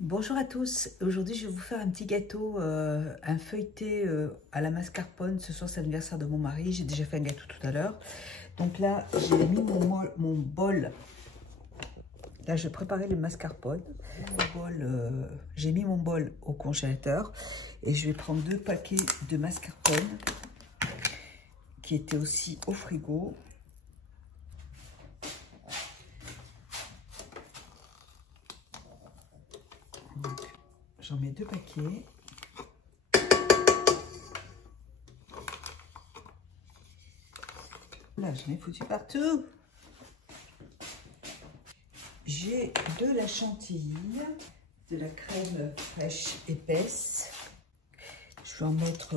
Bonjour à tous, aujourd'hui je vais vous faire un petit gâteau, un feuilleté à la mascarpone. Ce soir c'est l'anniversaire de mon mari, j'ai déjà fait un gâteau tout à l'heure. Donc là j'ai mis mon bol, là je préparais le mascarpone. J'ai mis mon bol au congélateur et je vais prendre 2 paquets de mascarpone qui étaient aussi au frigo. J'en mets 2 paquets. Là, j'en ai foutu partout. J'ai de la chantilly, de la crème fraîche épaisse. Je vais en mettre,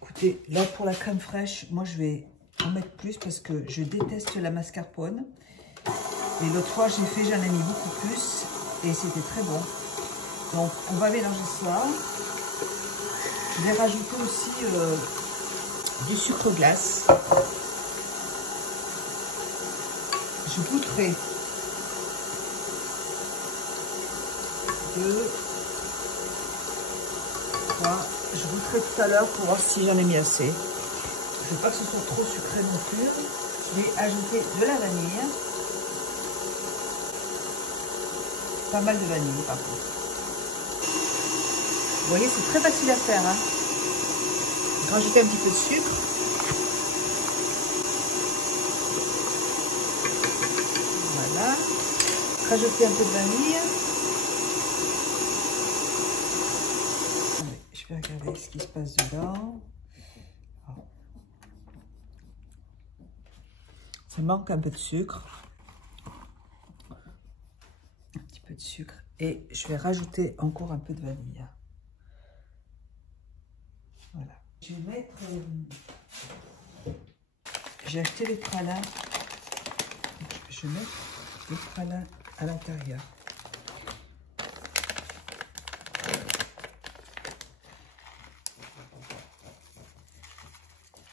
écoutez, là pour la crème fraîche, moi je vais en mettre plus parce que je déteste la mascarpone. Et l'autre fois j'ai fait, j'en ai mis beaucoup plus et c'était très bon. Donc on va mélanger ça. Je vais rajouter aussi du sucre glace. Je goûterai 2, 3. Je goûterai tout à l'heure pour voir si j'en ai mis assez. Je ne veux pas que ce soit trop sucré non plus. Je vais ajouter de la vanille. Pas mal de vanille par contre. Vous voyez, c'est très facile à faire. Hein. Rajouter un petit peu de sucre. Voilà. Rajouter un peu de vanille. Allez, je vais regarder ce qui se passe dedans. Oh. Ça manque un peu de sucre. Un petit peu de sucre. Et je vais rajouter encore un peu de vanille. Voilà. Je vais mettre... j'ai acheté les pralins. Je vais mettre les pralins à l'intérieur.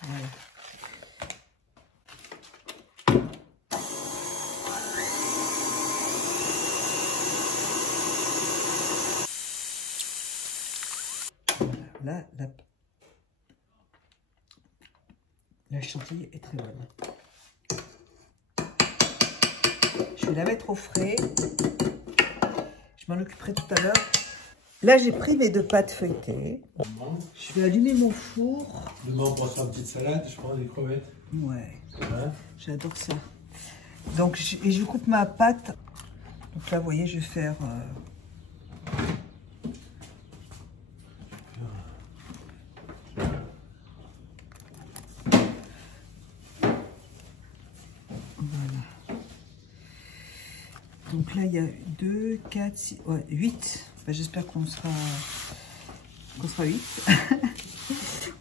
Voilà. Là, la chantilly est très bonne. Je vais la mettre au frais. Je m'en occuperai tout à l'heure. Là, j'ai pris mes 2 pâtes feuilletées. Je vais allumer mon four. Demain, on passera une petite salade, je prends des crevettes. Ouais, Hein, j'adore ça. Donc, je coupe ma pâte. Donc là, vous voyez, je vais faire... Donc là, il y a 2, 4, 6, ouais, 8. Enfin, j'espère qu'on sera 8.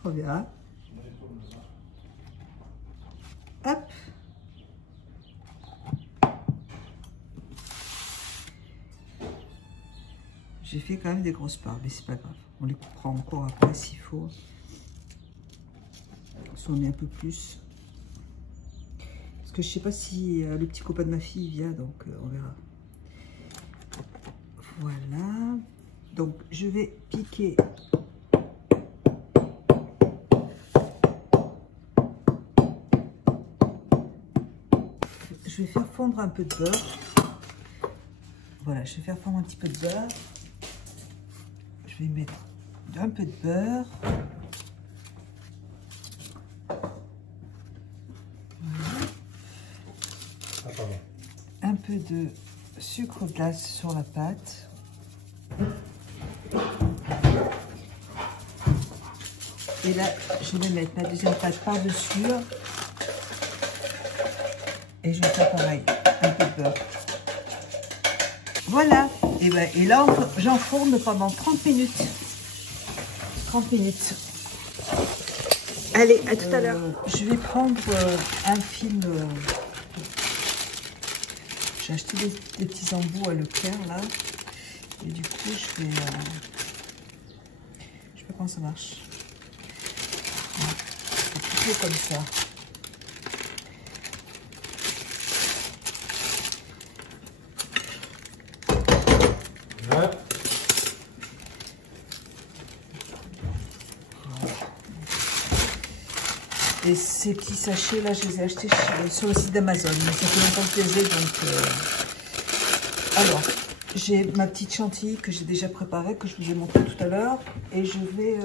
On verra. Hop. J'ai fait quand même des grosses parts, mais c'est pas grave. On les coupera encore après s'il faut. Si on met un peu plus. Parce que je sais pas si le petit copain de ma fille vient, donc on verra. Voilà. Donc je vais piquer. Je vais faire fondre un peu de beurre. Voilà, je vais faire fondre un petit peu de beurre. Je vais mettre un peu de beurre. Un peu de sucre glace sur la pâte. Et là, je vais mettre ma deuxième pâte par-dessus. Et je vais faire pareil, un peu de beurre. Voilà. Et là, j'enfourne pendant 30 minutes. 30 minutes. Allez, à tout à l'heure. Je vais prendre un film... J'ai acheté des petits embouts à Leclerc là. Et du coup, je sais pas comment ça marche. C'est plutôt comme ça. Ouais. Et ces petits sachets là, je les ai achetés sur le site d'Amazon. Mais ça fait longtemps que je les ai, donc... Alors, j'ai ma petite chantilly que j'ai déjà préparée, que je vous ai montré tout à l'heure. Et je vais...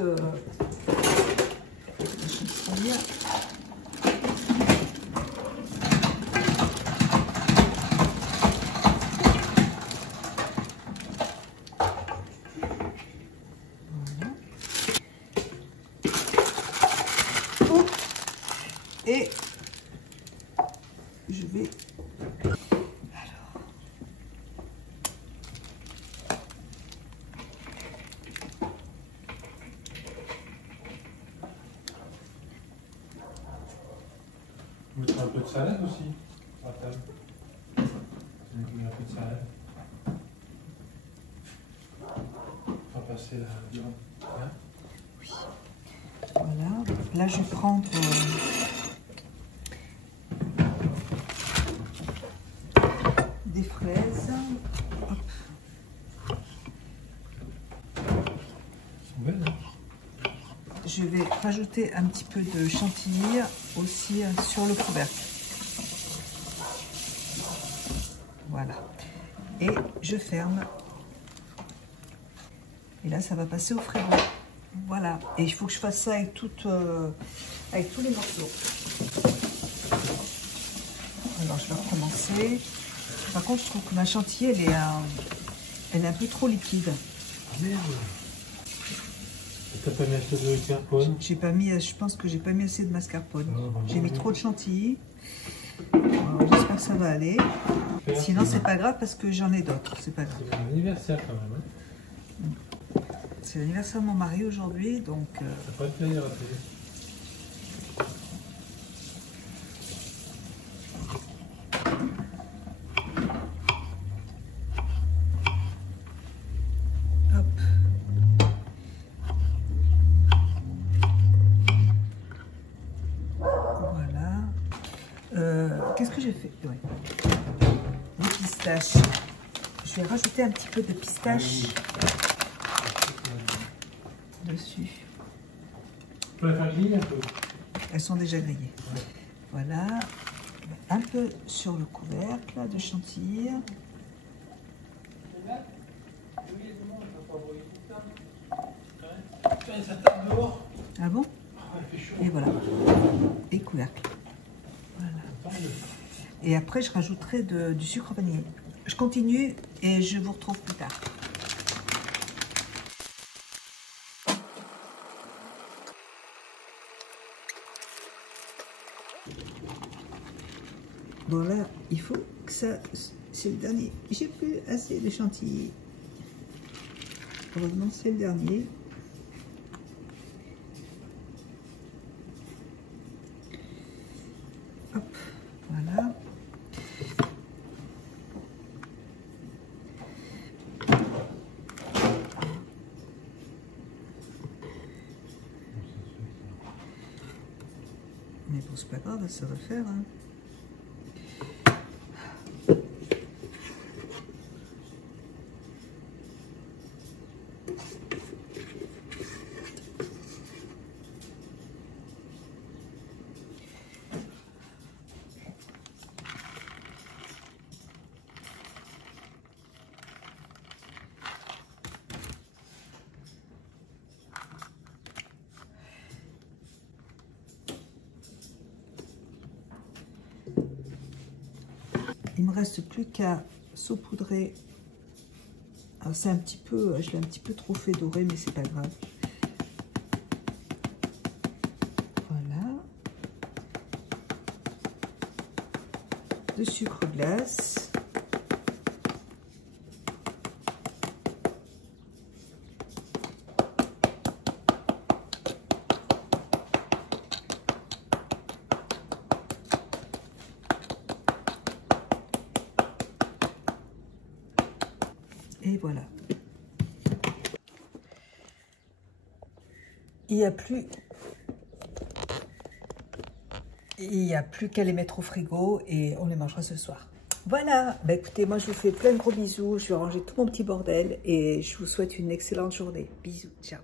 la chantilly. Et je vais Vous mettez un peu de salade aussi à table. Un peu de salade. On va passer la viande. Hein? Oui. Voilà. Là, je vais prendre des fraises. Hop. Elles sont belles, hein? Je vais rajouter un petit peu de chantilly aussi sur le couvercle. Voilà. Et je ferme. Et là, ça va passer au frigo. Voilà. Et il faut que je fasse ça avec, avec tous les morceaux. Alors, je vais recommencer. Par contre, je trouve que ma chantilly, elle est un peu trop liquide. Merde. T'as pas mis assez de mascarpone? J'ai pas mis, je pense que j'ai pas mis assez de mascarpone. J'ai mis trop de chantilly. J'espère que ça va aller. Sinon, c'est pas grave parce que j'en ai d'autres. C'est pas grave. C'est mon anniversaire quand même. Hein. C'est l'anniversaire de mon mari aujourd'hui, donc. T'as pas de plaisir à télé. Qu'est-ce que j'ai fait? Ouais. Les pistaches. Je vais rajouter un petit peu de pistache dessus. Tu peux la faire griller un peu? Elles sont déjà grillées. Ouais. Voilà. Un peu sur le couvercle de chantilly. Ah bon? Et voilà. Et couvercle. Voilà. Et après, je rajouterai du sucre vanillé. Je continue et je vous retrouve plus tard. Bon là, il faut que ça... C'est le dernier. J'ai plus assez de chantilly. Heureusement, c'est le dernier. Hop, voilà. Mais bon, c'est pas grave, ça va faire. Hein. Il me reste plus qu'à saupoudrer. Alors c'est un petit peu, je l'ai un petit peu trop fait dorer, mais c'est pas grave. Voilà. De sucre glace. Et voilà. Il n'y a plus qu'à les mettre au frigo et on les mangera ce soir. Voilà, bah écoutez, moi je vous fais plein de gros bisous, je vais ranger tout mon petit bordel et je vous souhaite une excellente journée. Bisous, ciao.